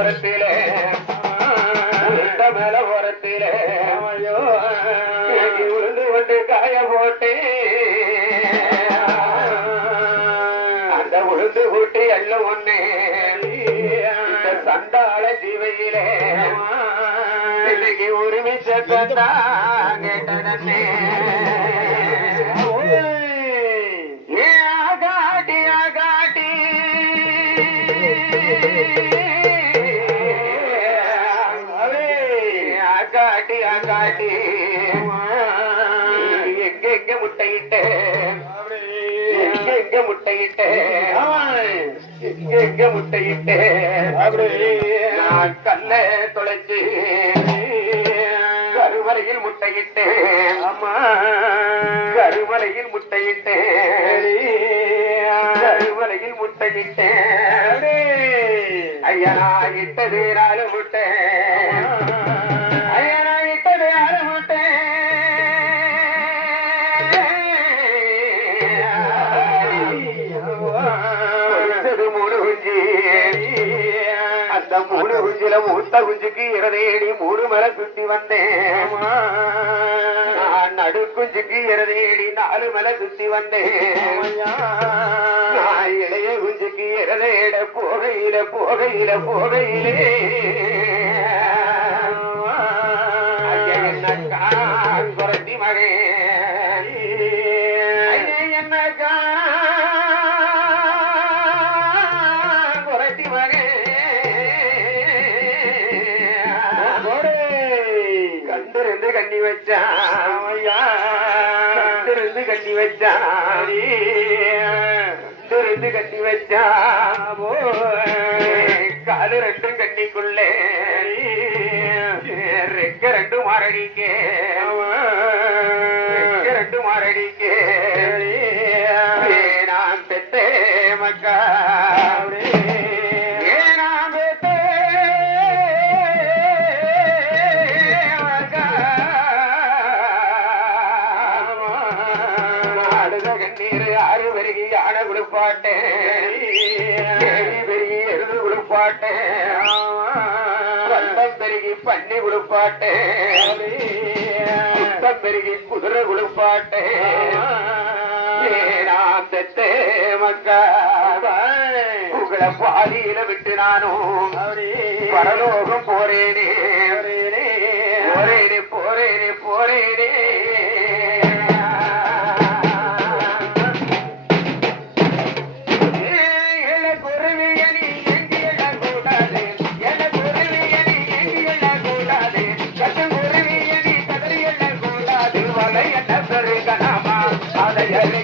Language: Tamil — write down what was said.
ஓரத்திலே உளுந்த மேல ஓரத்திலே இறங்கி உளுந்து கொண்டு காய போட்டு. அந்த உளுந்து கூட்டி எல்லாம் ஒண்ணு. இந்த சண்டாள ஜீவையிலே. இன்னைக்கு உரிமை சத்தா கேட்டதன்னே ஏ காட்டி ஆகாட்டி ஆகாட்டி எங்க எங்க முட்டையிட்டு? எங்க எங்க முட்டையிட்டு? எங்க எங்க முட்டையிட்டு? நான் கல்ல தொலைச்சு கருவறையில் முட்டையிட்டேன் ஆமா கருவறையில் முட்டையிட்டேன் கருவறையில் முட்டையிட்டேன் ஐயா இட்ட வீராலும் நாலு அந்த மூணு குஞ்சுல மூத்த குஞ்சுக்கு இரதேடி மூணு மலை சுத்தி வந்தேன். நான் நடு குஞ்சுக்கு இரதேடி நாலு மலை சுத்தி வந்தேன். நான் இளைய குஞ்சுக்கு இரதேட போகையில போகையில போகையிலே. ஐயா, கண்டிருந்து கண்ணி வச்சான் கண்டிருந்து கண்ணி வச்சான் கண்டிருந்து கண்ணி வச்சான் காலு ரெண்டும் கண்ணிக்குள்ளே ரெக்க ரெண்டு மாரடிக்கே. ரெக்க ரெண்டு மாரடிக்கே. ஏரி பெருகி எருது குளிப்பாட்டேன். வந்தம் பெருகி பண்ணி குளிப்பாட்டேன். குத்தம் பெருகி குதிரை குளிப்பாட்டேன். நான் பெத்தே மக்கா உங்களை பாதியில விட்டு நானும் பரலோகம் போறேனே. போறேனே போறேனே போறேனே. Yeah, yeah, yeah.